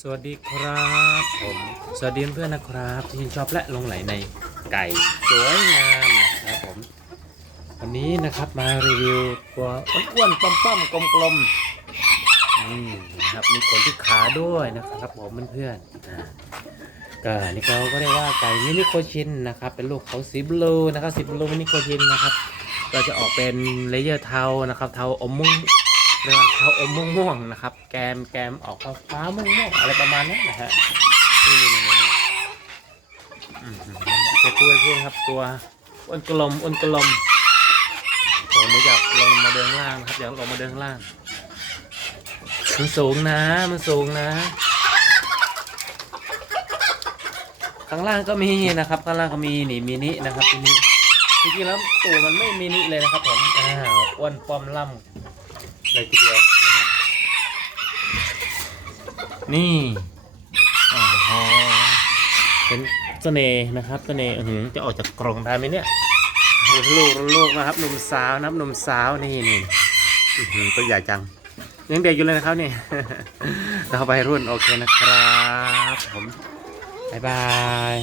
สวัสดีครับผมสวัสดีเพื่อนนะครับที่ชื่นชอบและลงไหลในไก่สวยงามนะครับผมวันนี้นะครับมารีวิวตัวอ้วนๆป้อมๆกลมๆนี่นะครับมีขนที่ขาด้วยนะครับผมเพื่อนๆก็นี่เขาก็เรียกว่าไก่มินิโคชินนะครับเป็นลูกเขาสีบลูนะครับสีบลูมินิโคชินนะครับก็จะออกเป็นเลเยอร์เทานะครับ เทาอมมุ้ง เรียกว่าเขาอมม่วงๆนะครับ แกมแกมออกฟ้าม่วงๆอะไรประมาณนั้นนะฮะนี่นี่นี่นี่อืมตัวตัวพวกครับตัวอ้วนกลมอ้วนกลมโหไม่อยากลงมาเดินล่างนะครับอยากลงมาเดินล่างมันสูงนะมันสูงนะข้างล่างก็มีนะครับข้างล่างก็มีนี่มินินะครับมินิจริงๆแล้วตัวมันไม่มินิเลยนะครับผมอ้าวอ้วนป้อมล่ำ เลยทีเดียวนะฮะนี่อ๋อเป็นเสน่ห์นะครับเสน่ห์อื้อหือจะออกจากกรงได้ไหมเนี่ยลูกลูกนะครับหนุ่มสาวนะครับหนุ่มสาวนี่นี่อื้อหือตัวใหญ่จังยังเด็กอยู่เลยนะครับนี่ เราไปรุ่นโอเคนะครับผมบ๊ายบาย